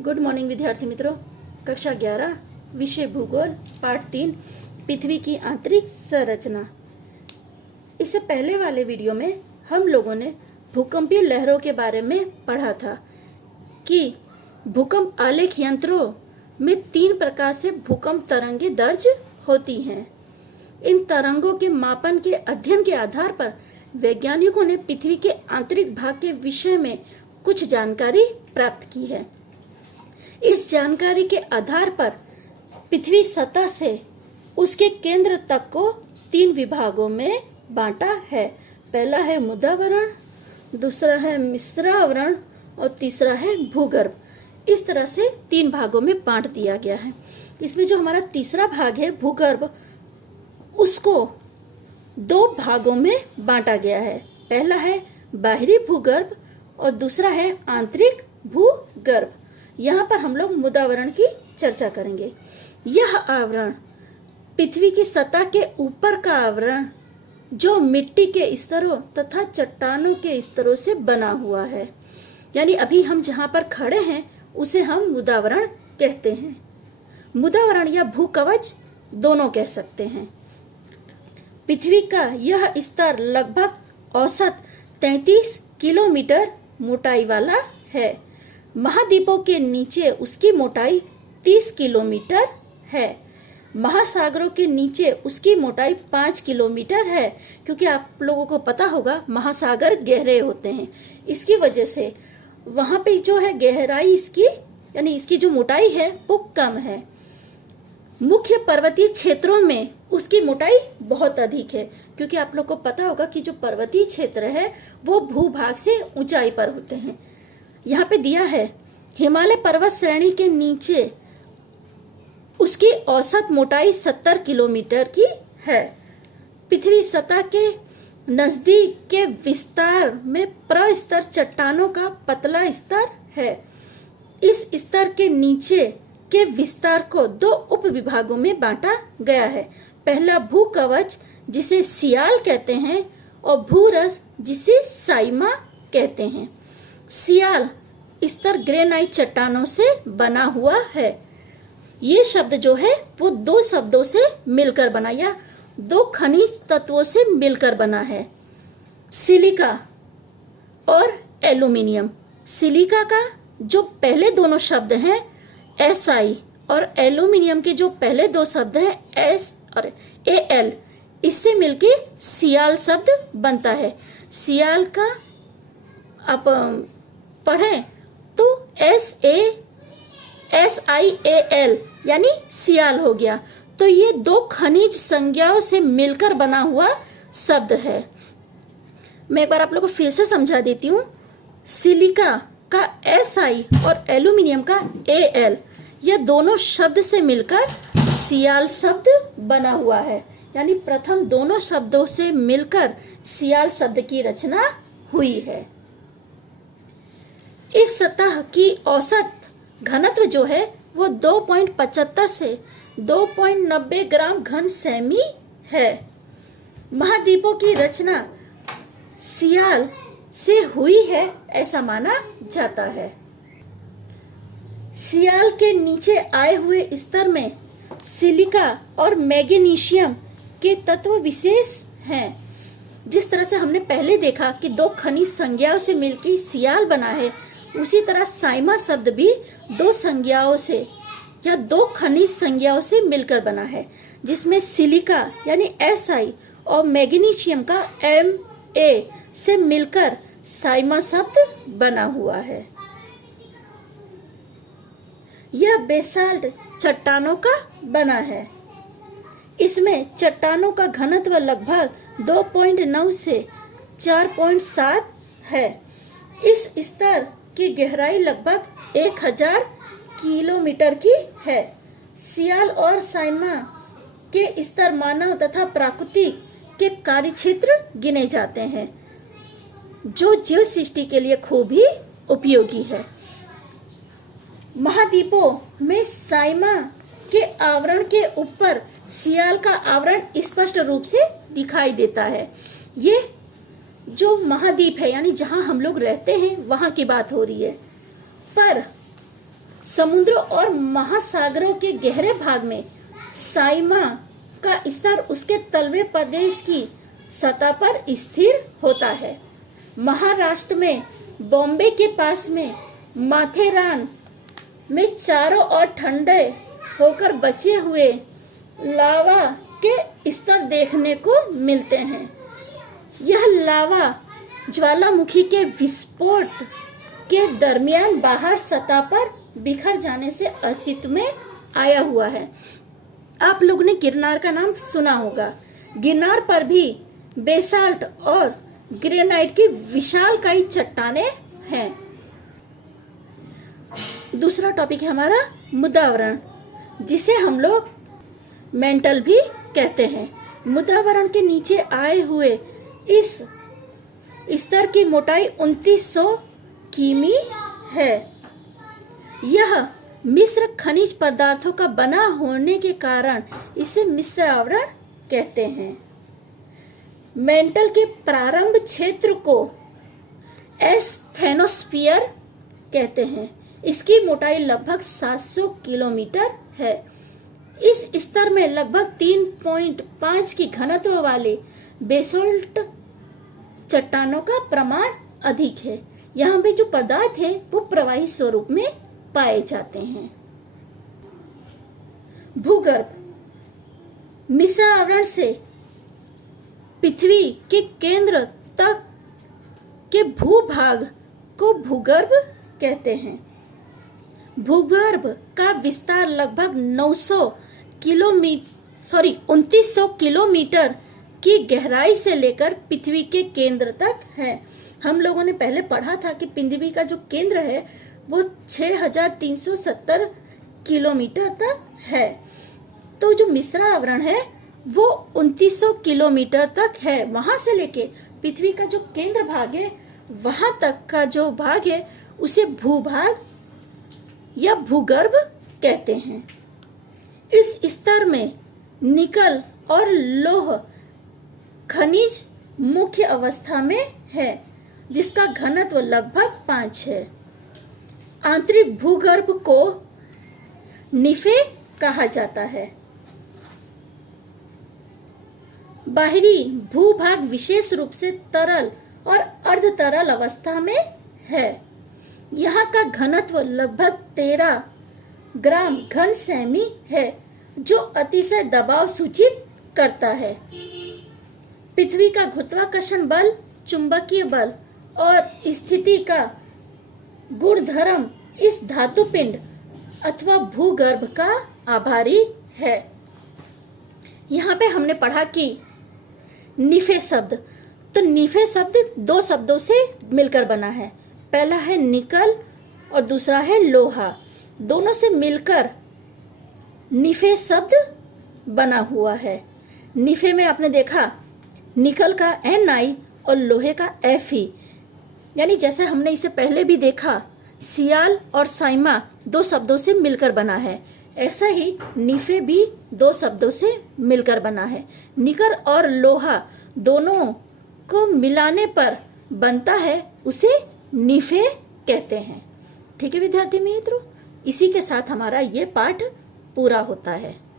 Good morning विद्यार्थी मित्रों। कक्षा 11 विषय भूगोल पाठ 3 पृथ्वी की आंतरिक संरचना। इससे पहले वाले वीडियो में हम लोगों ने भूकंपीय लहरों के बारे में पढ़ा था कि भूकंप आलेख यंत्रों में 3 प्रकार से भूकंप तरंगें दर्ज होती हैं। इन तरंगों के मापन के अध्ययन के आधार पर वैज्ञानिकों ने पृथ्वी के आंतरिक भाग के विषय में कुछ जानकारी प्राप्त की है। इस जानकारी के आधार पर पृथ्वी सतह से उसके केंद्र तक को 3 विभागों में बांटा है। पहला है मृदावरण, दूसरा है मिश्रावरण और तीसरा है भूगर्भ। इस तरह से 3 भागों में बांट दिया गया है। इसमें जो हमारा तीसरा भाग है भूगर्भ, उसको 2 भागों में बांटा गया है। पहला है बाहरी भूगर्भ और दूसरा है आंतरिक भूगर्भ। यहाँ पर हम लोग मृदावरण की चर्चा करेंगे। यह आवरण पृथ्वी की सतह के ऊपर का आवरण जो मिट्टी के स्तरों तथा चट्टानों के स्तरों से बना हुआ है, यानी अभी हम जहाँ पर खड़े हैं उसे हम मृदावरण कहते हैं। मृदावरण या भूकवच दोनों कह सकते हैं। पृथ्वी का यह स्तर लगभग औसत 33 किलोमीटर मोटाई वाला है। महाद्वीपों के नीचे उसकी मोटाई 30 किलोमीटर है। महासागरों के नीचे उसकी मोटाई 5 किलोमीटर है, क्योंकि आप लोगों को पता होगा महासागर गहरे होते हैं। इसकी वजह से वहां पे जो है गहराई इसकी यानी इसकी जो मोटाई है वो कम है। मुख्य पर्वतीय क्षेत्रों में उसकी मोटाई बहुत अधिक है, क्योंकि आप लोग को पता होगा कि जो पर्वतीय क्षेत्र है वो भूभाग से ऊंचाई पर होते हैं। यहाँ पे दिया है हिमालय पर्वत श्रेणी के नीचे उसकी औसत मोटाई 70 किलोमीटर की है। पृथ्वी सतह के नजदीक के विस्तार में प्रस्तर चट्टानों का पतला स्तर है। इस स्तर के नीचे के विस्तार को 2 उप विभागों में बांटा गया है। पहला भूकवच जिसे सियाल कहते हैं और भूरस जिसे साइमा कहते हैं। सियाल स्तर ग्रेनाइट चट्टानों से बना हुआ है। ये शब्द जो है वो 2 शब्दों से मिलकर बना या 2 खनिज तत्वों से मिलकर बना है, सिलिका और एल्यूमिनियम। सिलिका का जो पहले दोनों शब्द हैं SI और एल्यूमिनियम के जो पहले 2 शब्द हैं S और AL, इससे मिलके सियाल शब्द बनता है। सियाल का आप पढ़ें तो SIAL यानी सियाल हो गया। तो ये 2 खनिज संज्ञाओं से मिलकर बना हुआ शब्द है। मैं एक बार आप लोगों को फिर से समझा देती हूँ। सिलिका का SI और एल्यूमिनियम का AL, यह दोनों शब्द से मिलकर सियाल शब्द बना हुआ है। यानी प्रथम दोनों शब्दों से मिलकर सियाल शब्द की रचना हुई है। इस सतह की औसत घनत्व जो है वो 2.75 से 2.90 ग्राम घन सेमी है। महाद्वीपों की रचना सियाल से हुई है ऐसा माना जाता है। सियाल के नीचे आए हुए स्तर में सिलिका और मैग्नीशियम के तत्व विशेष हैं। जिस तरह से हमने पहले देखा कि 2 खनिज संज्ञाओं से मिलकर सियाल बना है, उसी तरह साइमा शब्द भी 2 संज्ञाओं से या 2 खनिज संज्ञाओं से मिलकर बना है, जिसमें सिलिका यानी SI और मैग्नीशियम का Ma से मिलकर साइमा शब्द बना हुआ है। यह बेसाल्ट चट्टानों का बना है। इसमें चट्टानों का घनत्व लगभग 2.9 से 4.7 है। इस स्तर की गहराई लगभग 1000 किलोमीटर की है। सियाल और साइमा के स्तर मानव तथा प्राकृतिक के कार्यक्षेत्र गिने जाते हैं, जो जीव सृष्टि के लिए खूब ही उपयोगी है। महाद्वीपों में साइमा के आवरण के ऊपर सियाल का आवरण स्पष्ट रूप से दिखाई देता है। ये जो महाद्वीप है यानी जहां हम लोग रहते हैं वहां की बात हो रही है। पर समुद्रों और महासागरों के गहरे भाग में साइमा का स्तर उसके तलवे प्रदेश की सतह पर स्थिर होता है। महाराष्ट्र में बॉम्बे के पास में माथेरान में चारों ओर ठंडे होकर बचे हुए लावा के स्तर देखने को मिलते हैं। यह लावा ज्वालामुखी के विस्फोट के दरमियान बाहर सतह पर बिखर जाने से अस्तित्व में आया हुआ है। आप लोगों ने गिरनार का नाम सुना होगा। गिरनार पर भी बेसाल्ट और ग्रेनाइट की विशालकाय चट्टानें हैं। दूसरा टॉपिक है हमारा मृदावरण, जिसे हम लोग मेंटल भी कहते हैं। मृदावरण के नीचे आए हुए इस स्तर की मोटाई 2900 किमी है। यह मिश्र खनिज पदार्थों का बना होने के कारण इसे मिश्र आवरण कहते हैं। मेंटल के प्रारंभ क्षेत्र को एस्थेनोस्फीयर कहते हैं। इसकी मोटाई लगभग 700 किलोमीटर है। इस स्तर में लगभग 3.5 की घनत्व वाले बेसोल्ट चट्टानों का प्रमाण अधिक है। यहाँ पे जो पदार्थ है वो प्रवाही स्वरूप में पाए जाते हैं। भूगर्भ मिश्र आवरण से पृथ्वी के केंद्र तक के भूभाग को भूगर्भ कहते हैं। भूगर्भ का विस्तार लगभग 2900 किलोमीटर की गहराई से लेकर पृथ्वी के केंद्र तक है। हम लोगों ने पहले पढ़ा था कि पृथ्वी का जो केंद्र है वो 6370 किलोमीटर तक है। तो जो मिश्र आवरण है वो 2900 किलोमीटर तक है। वहां से लेके पृथ्वी का जो केंद्र भाग है वहां तक का जो भाग है उसे भूभाग या भूगर्भ कहते हैं। इस स्तर में निकल और लौह खनिज मुख्य अवस्था में है, जिसका घनत्व लगभग 5 है। आंतरिक भूगर्भ को निफे कहा जाता है। बाहरी भूभाग विशेष रूप से तरल और अर्ध तरल अवस्था में है। यहाँ का घनत्व लगभग 13 ग्राम घन सेमी है, जो अतिशय दबाव सूचित करता है। पृथ्वी का गुरुत्वाकर्षण बल, चुंबकीय बल और स्थिति का गुणधर्म इस धातु पिंड अथवा भूगर्भ का आभारी है। यहाँ पे हमने पढ़ा कि निफे शब्द, तो निफे शब्द 2 शब्दों से मिलकर बना है। पहला है निकल और दूसरा है लोहा। दोनों से मिलकर निफे शब्द बना हुआ है। निफे में आपने देखा निकल का Ni और लोहे का Fe, यानी जैसे हमने इसे पहले भी देखा सियाल और साइमा 2 शब्दों से मिलकर बना है, ऐसा ही निफे भी 2 शब्दों से मिलकर बना है। निकर और लोहा दोनों को मिलाने पर बनता है, उसे निफे कहते हैं। ठीक है विद्यार्थी मित्रों, इसी के साथ हमारा ये पाठ पूरा होता है।